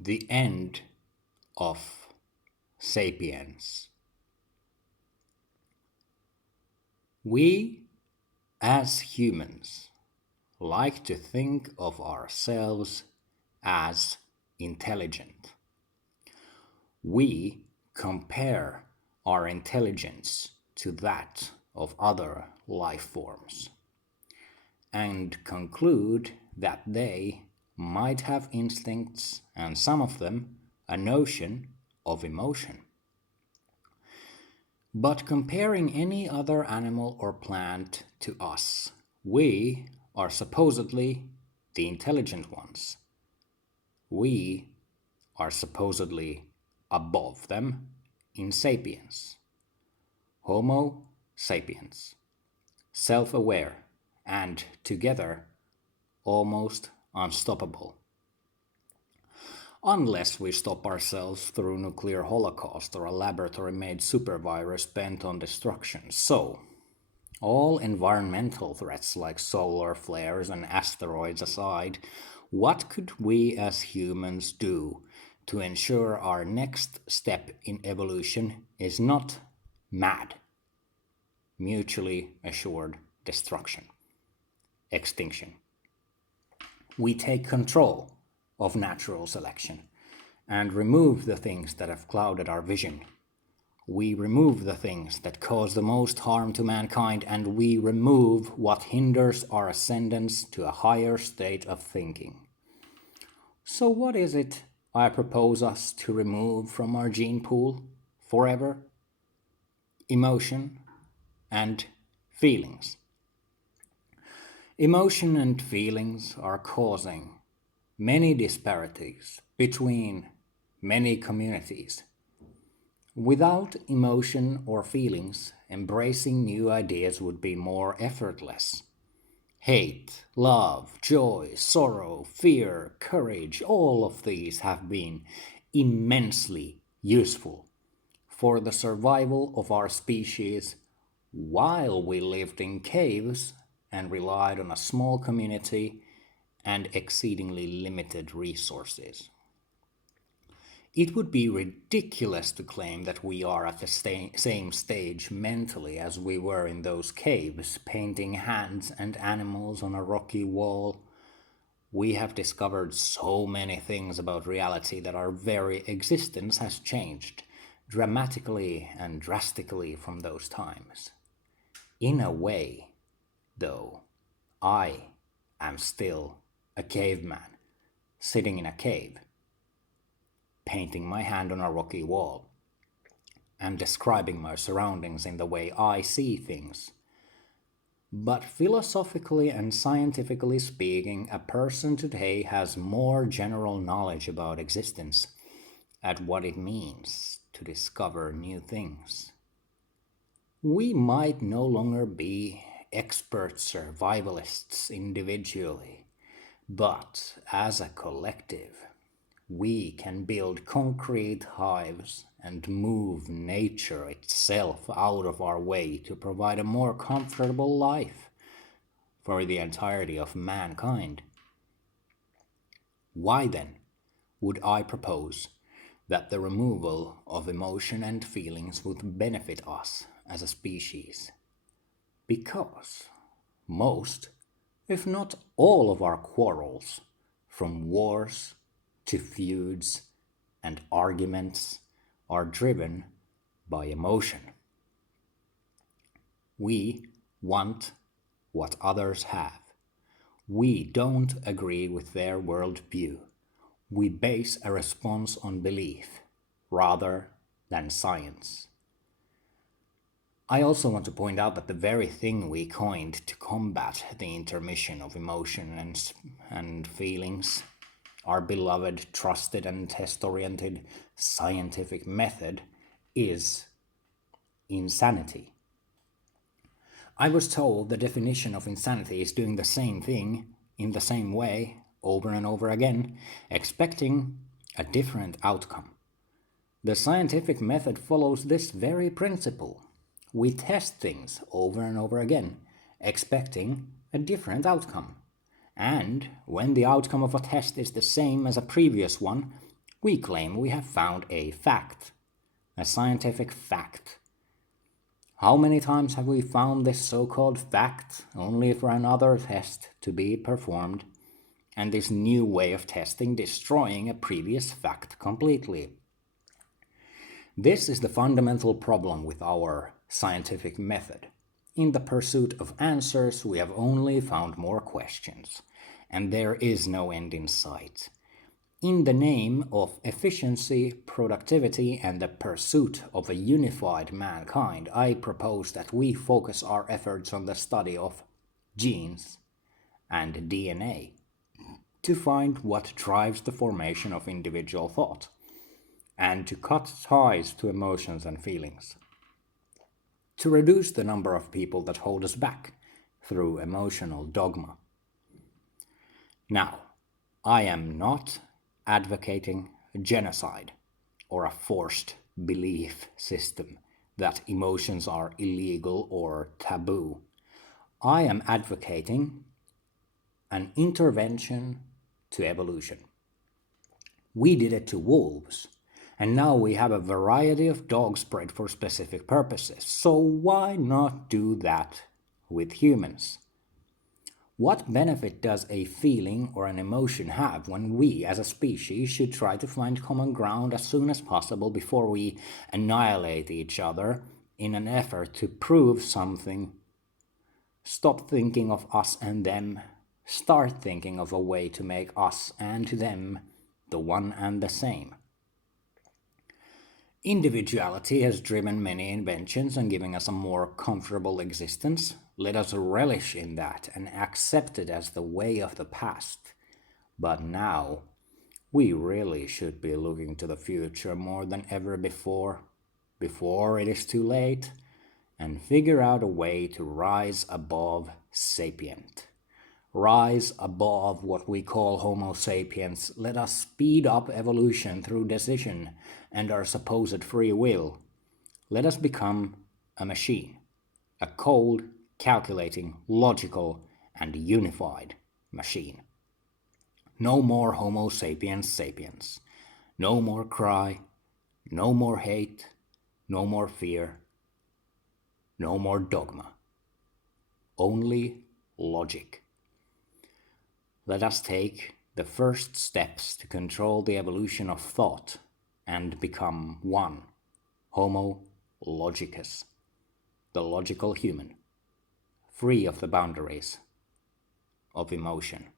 The end of sapience. We, as humans, like to think of ourselves as intelligent. We compare our intelligence to that of other life forms and conclude that they might have instincts and some of them a notion of emotion. But comparing any other animal or plant to us, we are supposedly the intelligent ones. We are supposedly above them in sapience. Homo sapiens, self-aware, and together almost unstoppable. Unless we stop ourselves through nuclear holocaust or a laboratory-made supervirus bent on destruction. So, all environmental threats like solar flares and asteroids aside, what could we as humans do to ensure our next step in evolution is not mad, mutually assured destruction, extinction? We take control of natural selection and remove the things that have clouded our vision. We remove the things that cause the most harm to mankind, and we remove what hinders our ascendance to a higher state of thinking. So what is it I propose us to remove from our gene pool forever? Emotion and feelings. Emotion and feelings are causing many disparities between many communities. Without emotion or feelings, embracing new ideas would be more effortless. Hate, love, joy, sorrow, fear, courage, all of these have been immensely useful for the survival of our species while we lived in caves and relied on a small community and exceedingly limited resources. It would be ridiculous to claim that we are at the same stage mentally as we were in those caves, painting hands and animals on a rocky wall. We have discovered so many things about reality that our very existence has changed dramatically and drastically from those times. In a way, though, I am still a caveman, sitting in a cave, painting my hand on a rocky wall, and describing my surroundings in the way I see things. But philosophically and scientifically speaking, a person today has more general knowledge about existence and what it means to discover new things. We might no longer be expert survivalists individually, but as a collective, we can build concrete hives and move nature itself out of our way to provide a more comfortable life for the entirety of mankind. Why then would I propose that the removal of emotion and feelings would benefit us as a species? Because most, if not all of our quarrels, from wars to feuds and arguments, are driven by emotion. We want what others have. We don't agree with their worldview. We base a response on belief rather than science. I also want to point out that the very thing we coined to combat the intermission of emotion and feelings, our beloved, trusted, and test-oriented scientific method, is insanity. I was told the definition of insanity is doing the same thing in the same way over and over again, expecting a different outcome. The scientific method follows this very principle. We test things over and over again, expecting a different outcome. And when the outcome of a test is the same as a previous one, We claim we have found a fact, a scientific fact. How many times have we found this so-called fact only for another test to be performed, and this new way of testing destroying a previous fact completely? This is the fundamental problem with our scientific method. In the pursuit of answers, we have only found more questions, and there is no end in sight. In the name of efficiency, productivity, and the pursuit of a unified mankind, I propose that we focus our efforts on the study of genes and DNA to find what drives the formation of individual thought, and to cut ties to emotions and feelings, to reduce the number of people that hold us back through emotional dogma. Now, I am not advocating genocide or a forced belief system that emotions are illegal or taboo. I am advocating an intervention to evolution. We did it to wolves, and now we have a variety of dogs bred for specific purposes. So why not do that with humans? What benefit does a feeling or an emotion have when we, as a species, should try to find common ground as soon as possible before we annihilate each other in an effort to prove something? Stop thinking of us and them. Start thinking of a way to make us and them the one and the same. Individuality has driven many inventions and given us a more comfortable existence. Let us relish in that and accept it as the way of the past. But now, we really should be looking to the future more than ever before it is too late, and figure out a way to rise above sapient. Rise above what we call Homo sapiens. Let us speed up evolution through decision and our supposed free will. Let us become a machine, a cold, calculating, logical, and unified machine. No more Homo sapiens sapiens. No more cry, no more hate, no more fear, no more dogma. Only logic. Let us take the first steps to control the evolution of thought and become one, Homo logicus, the logical human, free of the boundaries of emotion.